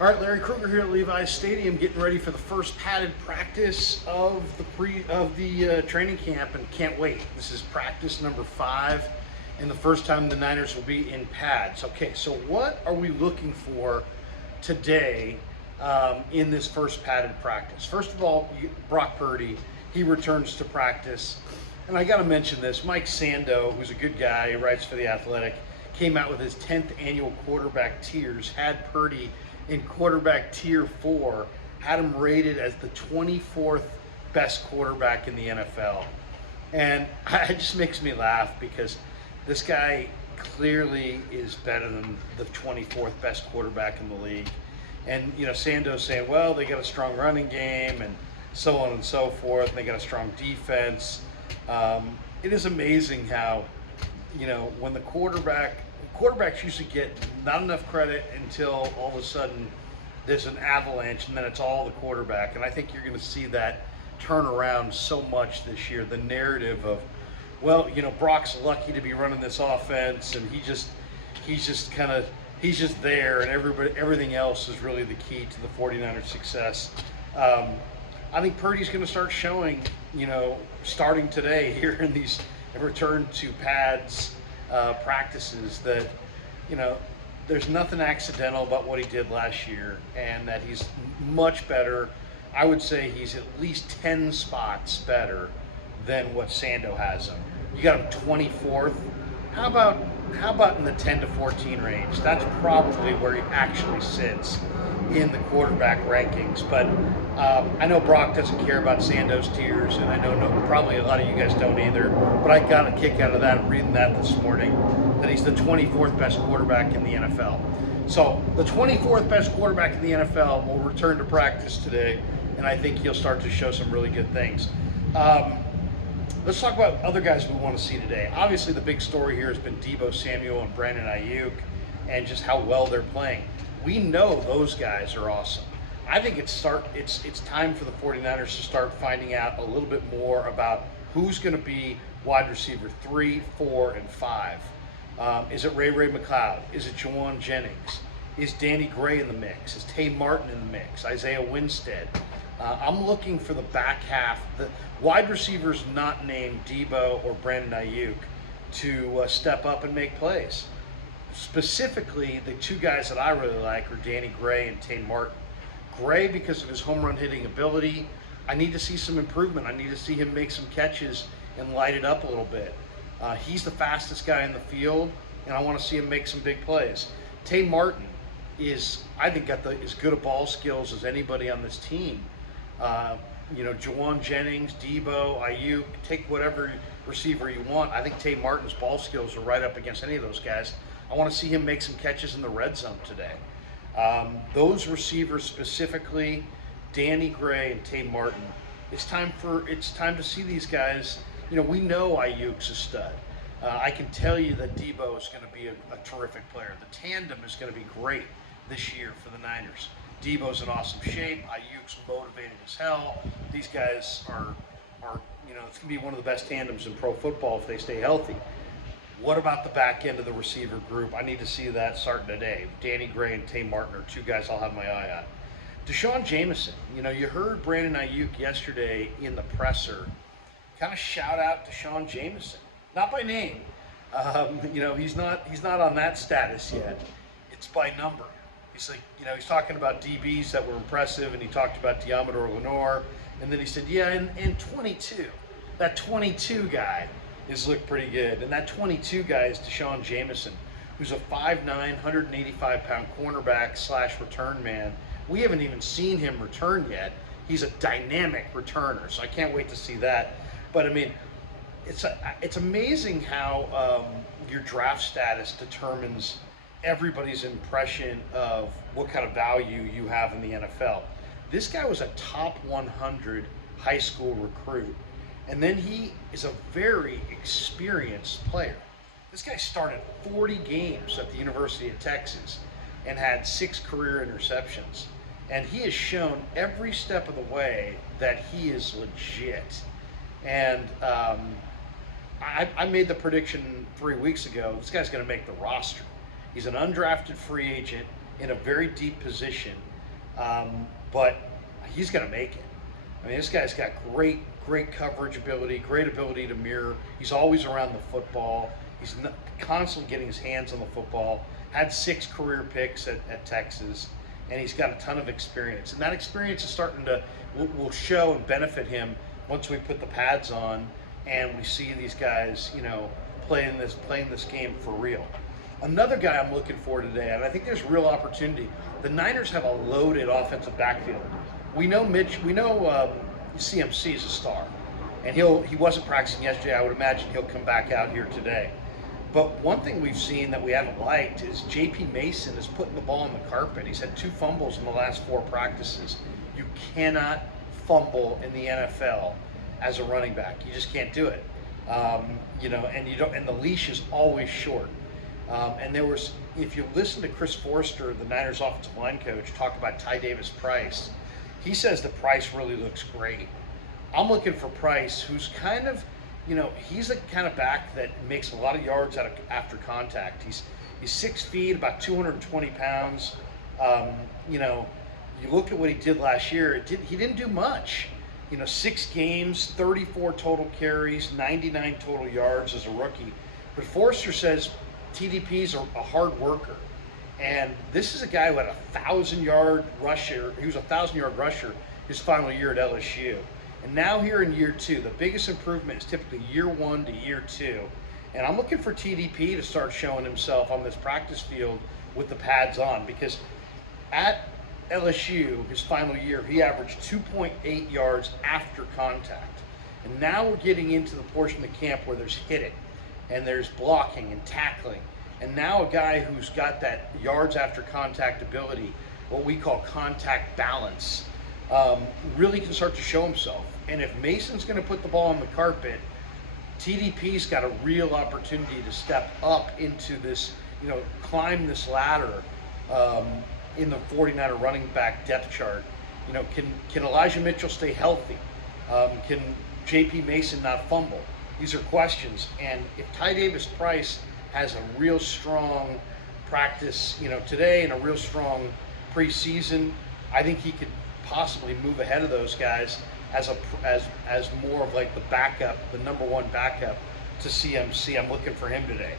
All right, Larry Krueger here at Levi's Stadium, getting ready for the first padded practice of the training camp, and can't wait. This is practice number 5, and the first time the Niners will be in pads. Okay, so what are we looking for today in this first padded practice? First of all, Brock Purdy, he returns to practice, and I got to mention this. Mike Sando, who's a good guy, he writes for The Athletic, came out with his 10th annual quarterback tiers, had Purdy in quarterback tier 4, had him rated as the 24th best quarterback in the NFL. And it just makes me laugh because this guy clearly is better than the 24th best quarterback in the league. And, you know, Sando's saying, well, they got a strong running game and so on and so forth, and they got a strong defense. It is amazing how, you know, when the quarterbacks usually get not enough credit until all of a sudden there's an avalanche and then it's all the quarterback. And I think you're going to see that turn around so much this year. The narrative of, well, you know, Brock's lucky to be running this offense and he's just there, and everything else is really the key to the 49ers success. I think Purdy's going to start showing, you know, starting today here in these return to pads practices, that, you know, there's nothing accidental about what he did last year, and that he's much better. I would say he's at least 10 spots better than what Sando has him. You got him 24th. How about in the 10 to 14 range? That's probably where he actually sits in the quarterback rankings. But I know Brock doesn't care about Sando's tiers, and I know probably a lot of you guys don't either. But I got a kick out of that reading that this morning, that he's the 24th best quarterback in the NFL. So the 24th best quarterback in the NFL will return to practice today, and I think he'll start to show some really good things. Let's talk about other guys we want to see today. Obviously, the big story here has been Deebo Samuel and Brandon Aiyuk, and just how well they're playing. We know those guys are awesome. I think it's time for the 49ers to start finding out a little bit more about who's going to be wide receiver 3, 4, and 5. Is it Ray McCloud? Is it Jauan Jennings? Is Danny Gray in the mix? Is Tay Martin in the mix? Isaiah Winstead? I'm looking for the back half, the wide receivers not named Deebo or Brandon Aiyuk, to step up and make plays. Specifically, the two guys that I really like are Danny Gray and Tay Martin. Gray, because of his home run hitting ability, I need to see some improvement. I need to see him make some catches and light it up a little bit. He's the fastest guy in the field, and I want to see him make some big plays. Tay Martin is, I think, got as good a ball skills as anybody on this team. You know, Jauan Jennings, Deebo, Aiyuk, take whatever receiver you want. I think Tay Martin's ball skills are right up against any of those guys. I want to see him make some catches in the red zone today. Those receivers specifically, Danny Gray and Tay Martin, it's time to see these guys. You know, we know Aiyuk's a stud. I can tell you that Deebo is going to be a terrific player. The tandem is going to be great this year for the Niners. Deebo's in awesome shape. Aiyuk's motivated as hell. These guys are, you know, it's going to be one of the best tandems in pro football if they stay healthy. What about the back end of the receiver group? I need to see that starting today. Danny Gray and Tay Martin are two guys I'll have my eye on. D'Shawn Jamison, you know, you heard Brandon Aiyuk yesterday in the presser kind of shout out D'Shawn Jamison, not by name. You know, he's not on that status yet. It's by number. He's like, you know, he's talking about DBs that were impressive, and he talked about Diamador Lenore, and then he said, yeah, and 22, that 22 guy has looked pretty good, and that 22 guy is D'Shawn Jamison, who's a 5'9", 185-pound cornerback / return man. We haven't even seen him return yet. He's a dynamic returner, so I can't wait to see that. But I mean, it's amazing how your draft status determines everybody's impression of what kind of value you have in the NFL. This guy was a top 100 high school recruit, and then he is a very experienced player. This guy started 40 games at the University of Texas and had 6 career interceptions. And he has shown every step of the way that he is legit. And I made the prediction 3 weeks ago, this guy's going to make the roster. He's an undrafted free agent in a very deep position, But he's going to make it. I mean, this guy's got great coverage ability, great ability to mirror. He's always around the football. He's constantly getting his hands on the football. Had 6 career picks at Texas, and he's got a ton of experience. And that experience is starting to will show and benefit him once we put the pads on and we see these guys, playing this game for real. Another guy I'm looking for today, and I think there's real opportunity. The Niners have a loaded offensive backfield. We know CMC is a star, and he wasn't practicing yesterday. I would imagine he'll come back out here today. But one thing we've seen that we haven't liked is J.P. Mason is putting the ball on the carpet. He's had 2 fumbles in the last 4 practices. You cannot fumble in the NFL as a running back. You just can't do it. And you don't. And the leash is always short. And if you listen to Chris Forster, the Niners offensive line coach, talk about Ty Davis Price, he says the Price really looks great. I'm looking for Price, who's kind of, he's a kind of back that makes a lot of yards after contact. He's 6 feet, about 220 pounds. You look at what he did last year. He didn't do much. 6 games, 34 total carries, 99 total yards as a rookie. But Forster says TDP's a hard worker. And this is a guy who had 1,000-yard rusher. He was a 1,000-yard rusher his final year at LSU. And now here in year 2, the biggest improvement is typically year 1 to year 2. And I'm looking for TDP to start showing himself on this practice field with the pads on, because at LSU, his final year, he averaged 2.8 yards after contact. And now we're getting into the portion of the camp where there's hitting and there's blocking and tackling. And now a guy who's got that yards after contact ability, what we call contact balance, really can start to show himself. And if Mason's going to put the ball on the carpet, TDP's got a real opportunity to step up into this, climb this ladder in the 49er running back depth chart. Can Elijah Mitchell stay healthy? Can J.P. Mason not fumble? These are questions. And if Ty Davis Price has a real strong practice, today, and a real strong preseason, I think he could possibly move ahead of those guys as more of like the backup, the number 1 backup to CMC. I'm looking for him today.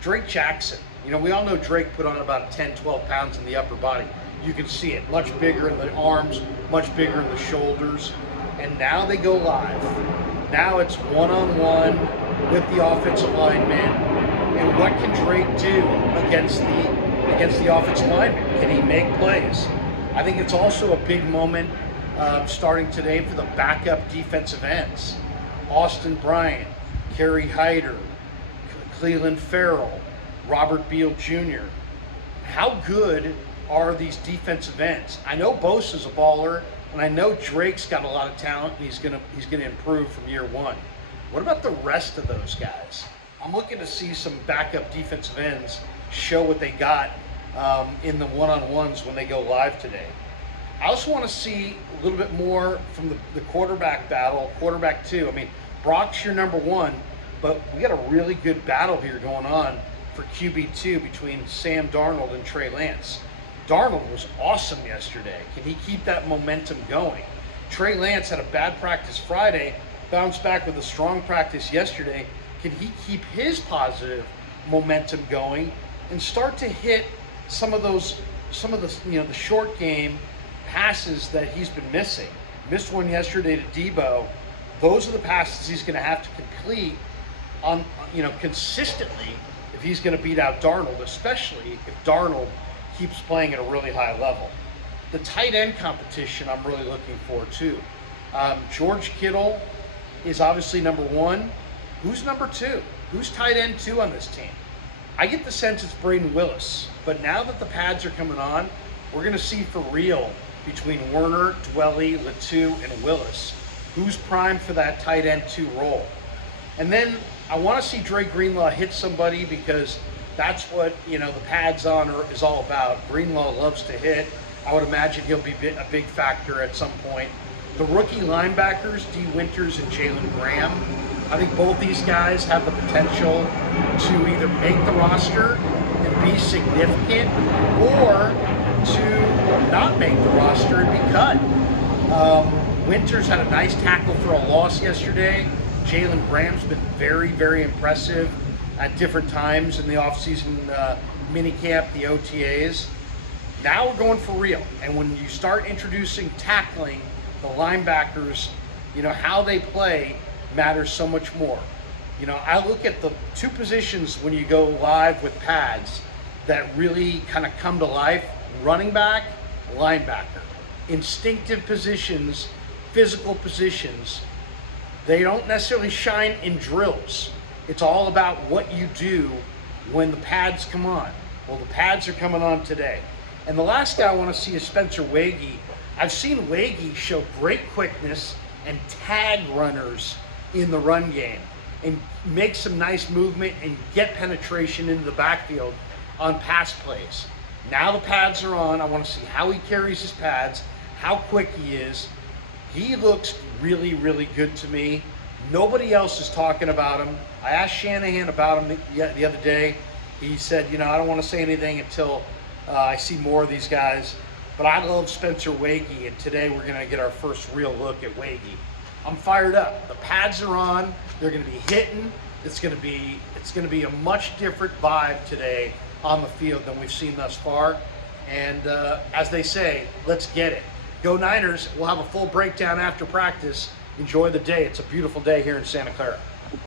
Drake Jackson. We all know Drake put on about 10, 12 pounds in the upper body. You can see it. Much bigger in the arms, much bigger in the shoulders. And now they go live. Now it's one-on-one with the offensive lineman. And what can Drake do against the offensive lineman? Can he make plays? I think it's also a big moment starting today for the backup defensive ends. Austin Bryant, Kerry Hyder, Cleveland Farrell, Robert Beal Jr. How good are these defensive ends? I know Bosa's a baller, and I know Drake's got a lot of talent, and he's gonna improve from year 1. What about the rest of those guys? I'm looking to see some backup defensive ends show what they got in the one-on-ones when they go live today. I also want to see a little bit more from the quarterback battle, quarterback 2. I mean, Brock's your number 1, but we got a really good battle here going on for QB2 between Sam Darnold and Trey Lance. Darnold was awesome yesterday. Can he keep that momentum going? Trey Lance had a bad practice Friday, bounced back with a strong practice yesterday. Can he keep his positive momentum going and start to hit some of the the short game passes that he's been missing? Missed one yesterday to Debo. Those are the passes he's going to have to complete on consistently if he's going to beat out Darnold, especially if Darnold keeps playing at a really high level. The tight end competition I'm really looking for too. George Kittle is obviously number 1. Who's number 2? Who's tight end 2 on this team? I get the sense it's Braden Willis, but now that the pads are coming on, we're going to see for real between Werner, Dwelley, Latu, and Willis who's primed for that tight end 2 role. And then I want to see Dre Greenlaw hit somebody, because that's what the pads on is all about. Greenlaw loves to hit. I would imagine he'll be a big factor at some point. The rookie linebackers, D. Winters and Jalen Graham, I think both these guys have the potential to either make the roster and be significant, or to not make make the roster and be cut. Winters had a nice tackle for a loss yesterday. Jalen Graham's been very, very impressive at different times in the offseason minicamp, the OTAs. Now we're going for real. And when you start introducing tackling, the linebackers, you know, how they play matters so much more. You know, I look at the two positions when you go live with pads that really kind of come to life: running back, linebacker. Instinctive positions, physical positions, they don't necessarily shine in drills. It's all about what you do when the pads come on. Well, the pads are coming on today. And the last guy I want to see is Spencer Waege. I've seen Waege show great quickness and tag runners in the run game and make some nice movement and get penetration into the backfield on pass plays. Now the pads are on. I want to see how he carries his pads, how quick he is. He looks really, really good to me. Nobody else is talking about him. I asked Shanahan about him the other day. He said, you know, I don't want to say anything until I see more of these guys. But I love Spencer Waege, and today we're going to get our first real look at Waege. I'm fired up. The pads are on. They're going to be hitting. It's going to be a much different vibe today on the field than we've seen thus far. And as they say, let's get it. Go Niners. We'll have a full breakdown after practice. Enjoy the day. It's a beautiful day here in Santa Clara.